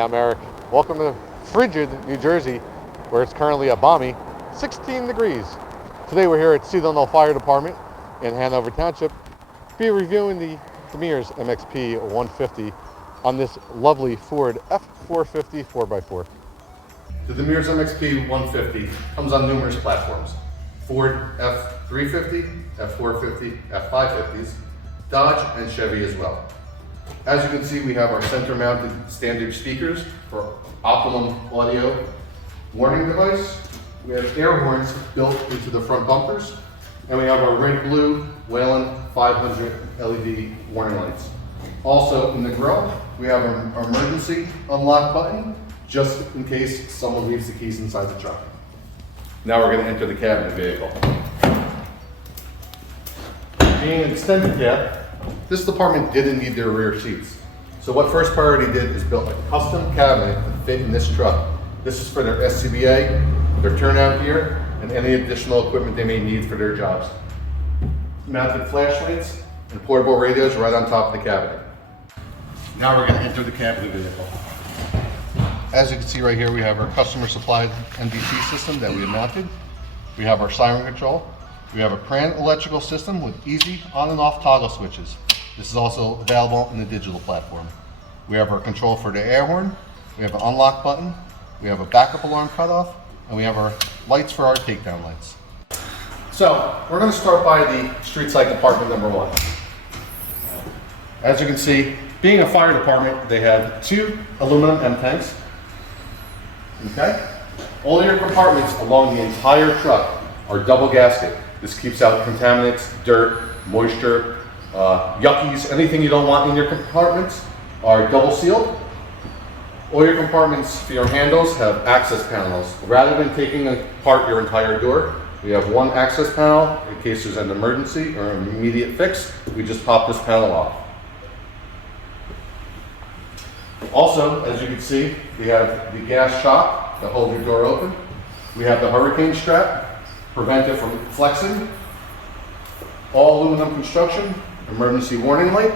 Hi, I'm Eric. Welcome to frigid New Jersey, where it's currently a balmy 16 degrees. Today we're here at Cedar Knolls Fire Department in Hanover Township, be reviewing the Demers MXP150 on this lovely Ford F450 4x4. The Demers MXP150 comes on numerous platforms: Ford F350, F450, F550s, Dodge, and Chevy as well. As you can see, we have our center-mounted standard speakers for optimum audio warning device. We have air horns built into the front bumpers, and we have our red-blue Whelen 500 LED warning lights. Also in the grill, we have an emergency unlock button, just in case someone leaves the keys inside the truck. Now we're going to enter the cab of the vehicle. Being an extended cab, this department didn't need their rear seats. So what First Priority did is built a custom cabinet to fit in this truck. This is for their SCBA, their turnout gear, and any additional equipment they may need for their jobs. Mounted flashlights and portable radios right on top of the cabinet. Now we're going to enter the cab of the vehicle. As you can see right here, we have our customer supplied NBC system that we have mounted. We have our siren control. We have a Pran electrical system with easy on and off toggle switches. This is also available in the digital platform. We have our control for the air horn. We have an unlock button. We have a backup alarm cutoff, and we have our lights for our takedown lights. So we're going to start by the street side compartment number 1. As you can see, being a fire department, they have 2 aluminum M tanks. Okay? All your compartments along the entire truck are double gasket. This keeps out contaminants, dirt, moisture, yuckies, anything you don't want in your compartments are double sealed. All your compartments for your handles have access panels. Rather than taking apart your entire door, we have one access panel in case there's an emergency or an immediate fix. We just pop this panel off. Also, as you can see, we have the gas shock to hold your door open. We have the hurricane strap, prevent it from flexing. All aluminum construction, emergency warning light,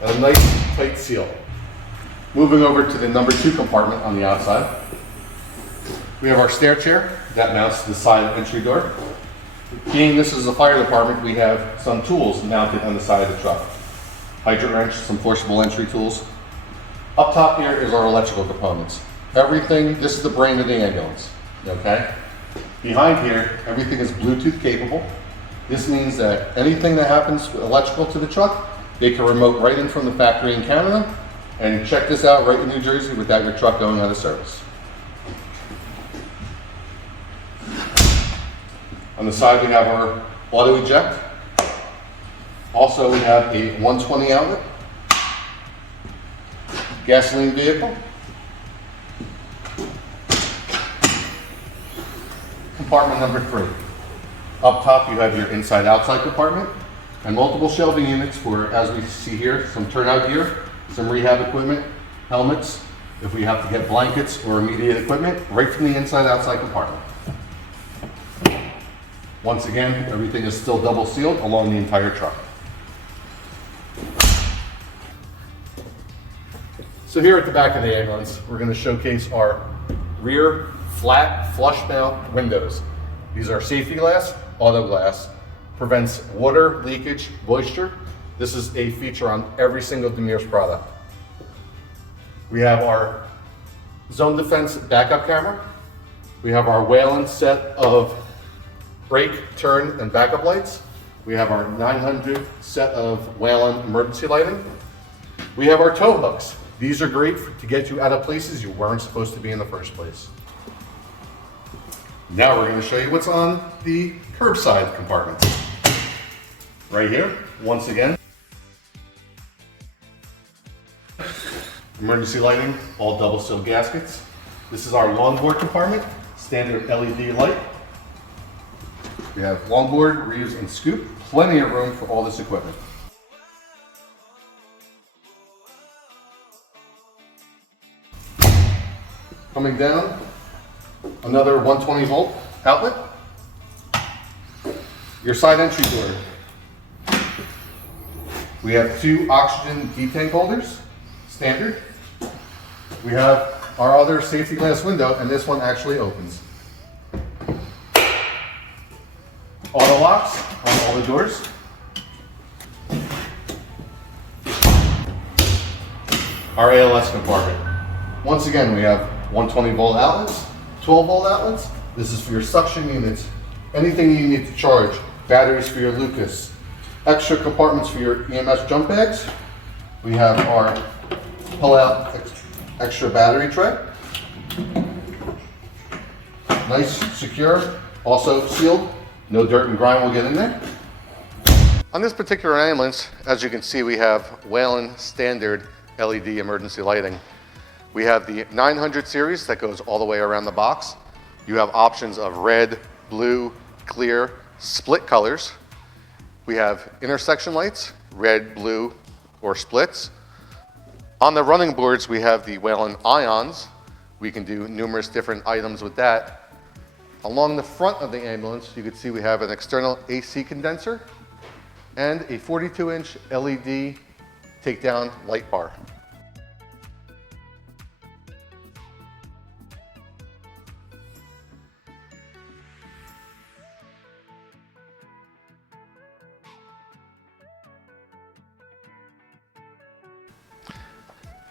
and a nice tight seal. Moving over to the number 2 compartment on the outside, we have our stair chair that mounts to the side entry door. Being this is a fire department, we have some tools mounted on the side of the truck. Hydrant wrench, some forcible entry tools. Up top here is our electrical components. Everything, this is the brain of the ambulance, okay? Behind here, everything is Bluetooth capable. This means that anything that happens with electrical to the truck, they can remote right in from the factory in Canada and check this out right in New Jersey without your truck going out of service. On the side, we have our auto eject. Also, we have a 120 outlet, gasoline vehicle, compartment number 3. Up top, you have your inside-outside compartment and multiple shelving units for, as we see here, some turnout gear, some rehab equipment, helmets, if we have to get blankets or immediate equipment, right from the inside-outside compartment. Once again, everything is still double sealed along the entire truck. So here at the back of the ambulance, we're going to showcase our rear flat flush mount windows. These are safety glass, auto glass, prevents water leakage, moisture. This is a feature on every single Demers product. We have our zone defense backup camera. We have our Whelen set of brake, turn, and backup lights. We have our 900 set of Whelen emergency lighting. We have our tow hooks. These are great to get you out of places you weren't supposed to be in the first place. Now we're going to show you what's on the curbside compartment. Right here, once again. Emergency lighting, all double sealed gaskets. This is our longboard compartment, standard LED light. We have longboard, reeves, and scoop. Plenty of room for all this equipment. Coming down, another 120 volt outlet. Your side entry door. We have 2 oxygen detank holders, standard. we have our other safety glass window, and this one actually opens. Auto locks on all the doors. Our ALS compartment. Once again, we have 120 volt outlets, 12 volt outlets. This is for your suction units, anything you need to charge, batteries for your Lucas, extra compartments for your EMS jump bags. We have our pull-out extra battery tray. Nice, secure, also sealed. No dirt and grime will get in there. On this particular ambulance, as you can see, we have Whelen standard LED emergency lighting. We have the 900 series that goes all the way around the box. You have options of red, blue, clear, split colors. We have intersection lights, red, blue, or splits. On the running boards, we have the Whelen Ions. We can do numerous different items with that. Along the front of the ambulance, you can see we have an external AC condenser and a 42-inch LED takedown light bar.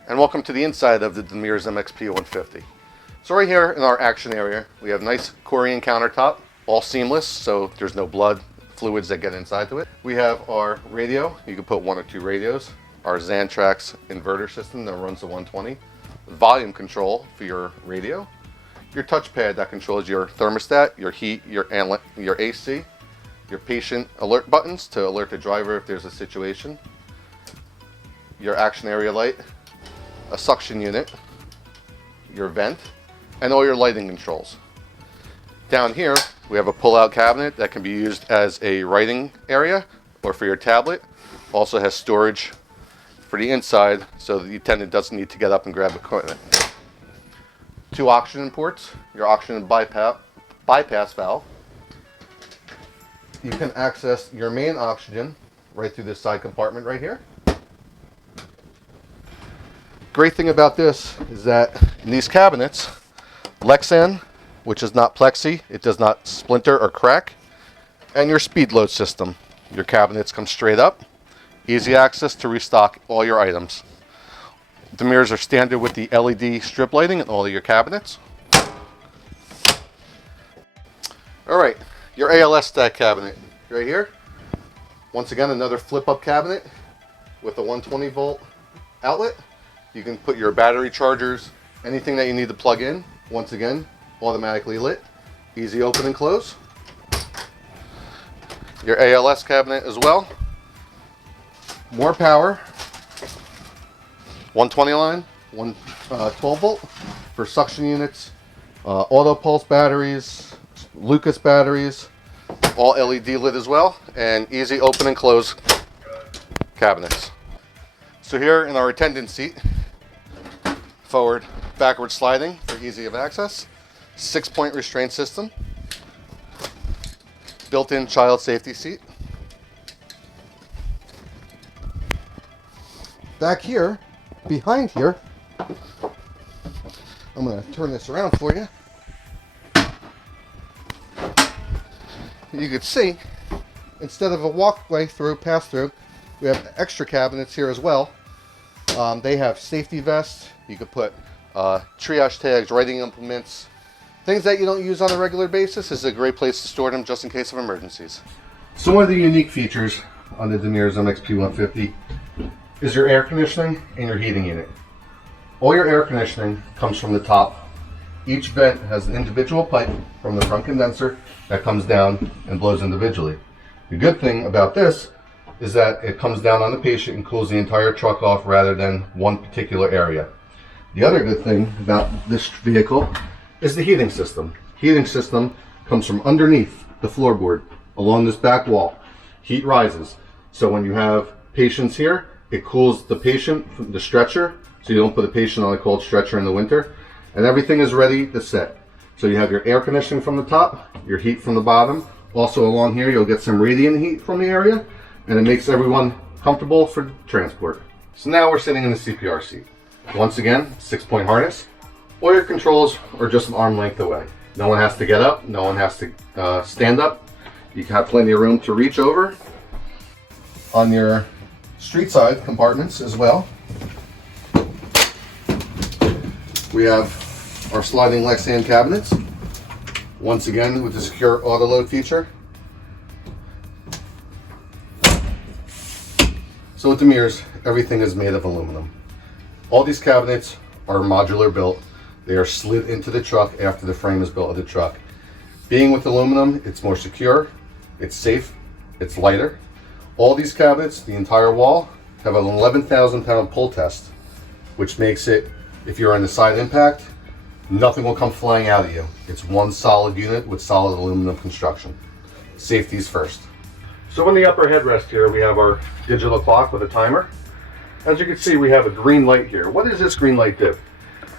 And welcome to the inside of the Demers MXP150. So right here in our action area, we have nice Corian countertop, all seamless, so there's no blood, fluids that get inside to it. We have our radio. You can put 1 or 2 radios. Our Xantrax inverter system that runs the 120. Volume control for your radio. Your touchpad that controls your thermostat, your heat, your AC. Your patient alert buttons to alert the driver if there's a situation. Your action area light. A suction unit, your vent, and all your lighting controls. Down here, we have a pull-out cabinet that can be used as a writing area or for your tablet. Also has storage for the inside so the attendant doesn't need to get up and grab equipment. 2 oxygen ports, your oxygen bypass valve. You can access your main oxygen right through this side compartment right here. Great thing about this is that in these cabinets, Lexan, which is not plexi, it does not splinter or crack, and your speed load system. Your cabinets come straight up, easy access to restock all your items. The mirrors are standard with the LED strip lighting in all of your cabinets. All right, your ALS stack cabinet right here. Once again, another flip-up cabinet with a 120 volt outlet. You can put your battery chargers, anything that you need to plug in, once again, automatically lit. Easy open and close. Your ALS cabinet as well. More power. 120 line, 12 volt for suction units, auto pulse batteries, Lucas batteries, all LED lit as well, and easy open and close cabinets. So here in our attendant seat, forward, backward sliding for easy of access, 6-point restraint system, built-in child safety seat. Back here, behind here, I'm going to turn this around for you. You can see, instead of a walkway through, pass-through, we have extra cabinets here as well. They have safety vests. You could put triage tags, writing implements, things that you don't use on a regular basis. This is a great place to store them just in case of emergencies. So one of the unique features on the Demers MXP150 is your air conditioning and your heating unit. All your air conditioning comes from the top. Each vent has an individual pipe from the front condenser that comes down and blows individually. The good thing about this is that it comes down on the patient and cools the entire truck off rather than one particular area. The other good thing about this vehicle is the heating system. Heating system comes from underneath the floorboard along this back wall. Heat rises. So when you have patients here, it cools the patient from the stretcher, so you don't put the patient on a cold stretcher in the winter, and everything is ready to set. So you have your air conditioning from the top, your heat from the bottom. Also along here you'll get some radiant heat from the area, and it makes everyone comfortable for transport. So now we're sitting in the CPR seat. Once again, 6-point harness. All your controls are just an arm length away. No one has to get up, no one has to stand up. You can have plenty of room to reach over. On your street side compartments as well, we have our sliding Lexan cabinets. Once again with the secure auto load feature. So with Demers, everything is made of aluminum. All these cabinets are modular built. They are slid into the truck after the frame is built of the truck. Being with aluminum, it's more secure, it's safe, it's lighter. All these cabinets, the entire wall, have an 11,000 pound pull test, which makes it, if you're on the side impact, nothing will come flying out of you. It's one solid unit with solid aluminum construction. Safety's first. So in the upper headrest here, we have our digital clock with a timer. As you can see, we have a green light here. What does this green light do?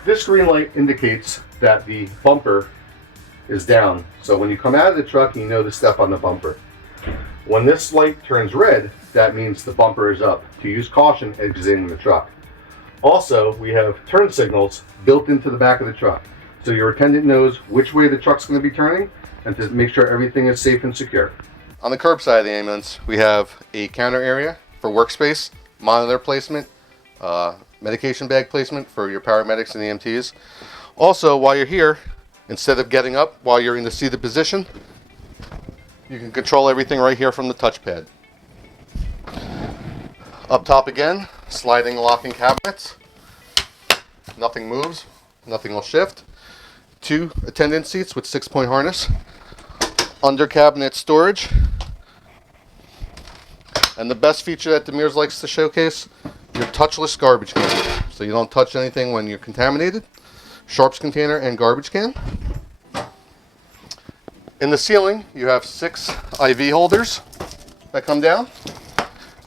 This green light indicates that the bumper is down. So when you come out of the truck, you know to step on the bumper. When this light turns red, that means the bumper is up. To use caution exiting the truck. Also, we have turn signals built into the back of the truck. So your attendant knows which way the truck's going to be turning and to make sure everything is safe and secure. On the curb side of the ambulance, we have a counter area for workspace, monitor placement, medication bag placement for your paramedics and EMTs. Also, while you're here, instead of getting up while you're in the seated position, you can control everything right here from the touchpad. Up top again, sliding locking cabinets. Nothing moves, nothing will shift. 2 attendant seats with 6-point harness. Under cabinet storage. And the best feature that Demers likes to showcase, your touchless garbage can. So you don't touch anything when you're contaminated. Sharps container and garbage can. In the ceiling, you have 6 IV holders that come down.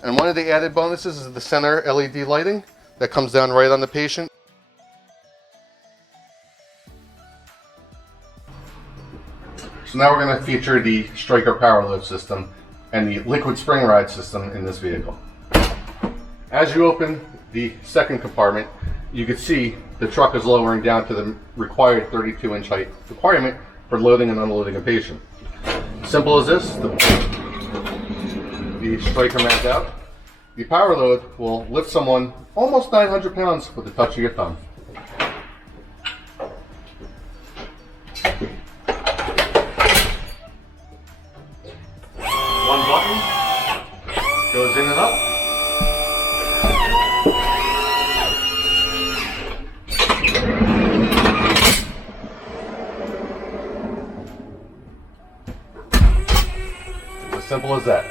And one of the added bonuses is the center LED lighting that comes down right on the patient. So now we're going to feature the Striker power lift system and the liquid spring ride system in this vehicle. As you open the second compartment, you can see the truck is lowering down to the required 32-inch height requirement for loading and unloading a patient. Simple as this, the Striker mounts out. The power load will lift someone almost 900 pounds with the touch of your thumb. One button goes in and up. As simple as that.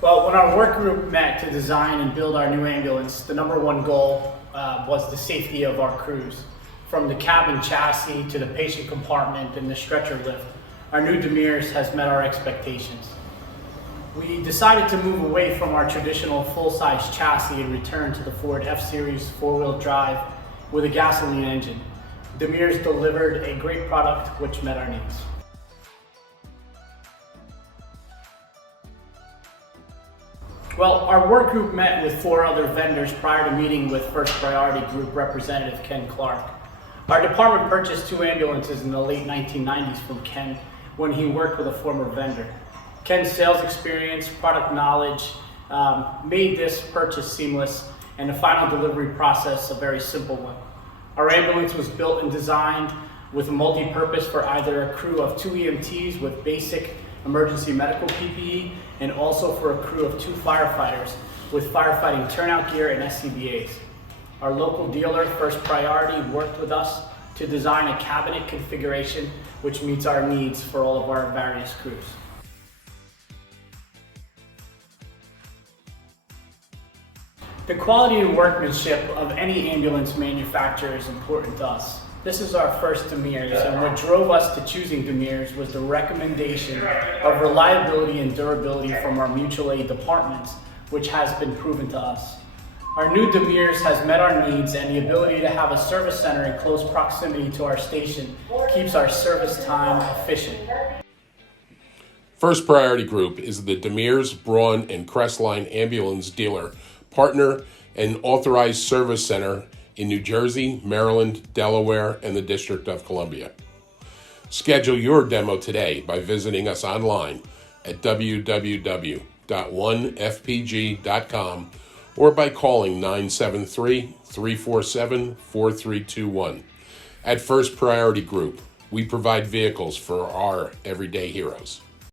Well, when our work group met to design and build our new ambulance, the #1 goal was the safety of our crews. From the cabin chassis to the patient compartment and the stretcher lift, our new Demers has met our expectations. We decided to move away from our traditional full-size chassis and return to the Ford F-Series 4-wheel drive with a gasoline engine. Demers delivered a great product which met our needs. Well, our work group met with 4 other vendors prior to meeting with First Priority Group representative Ken Clark. Our department purchased 2 ambulances in the late 1990s from Ken when he worked with a former vendor. Ken's sales experience, product knowledge made this purchase seamless and the final delivery process a very simple one. Our ambulance was built and designed with a multi-purpose for either a crew of 2 EMTs with basic emergency medical PPE and also for a crew of 2 firefighters with firefighting turnout gear and SCBAs. Our local dealer, First Priority, worked with us to design a cabinet configuration which meets our needs for all of our various crews. The quality and workmanship of any ambulance manufacturer is important to us. This is our first Demers, and what drove us to choosing Demers was the recommendation of reliability and durability from our mutual aid departments, which has been proven to us. Our new Demers has met our needs, and the ability to have a service center in close proximity to our station keeps our service time efficient. First Priority Group is the Demers, Braun, and Crestline ambulance dealer, partner, and authorized service center in New Jersey, Maryland, Delaware, and the District of Columbia. Schedule your demo today by visiting us online at www.onefpg.com or by calling 973-347-4321. At First Priority Group, we provide vehicles for our everyday heroes.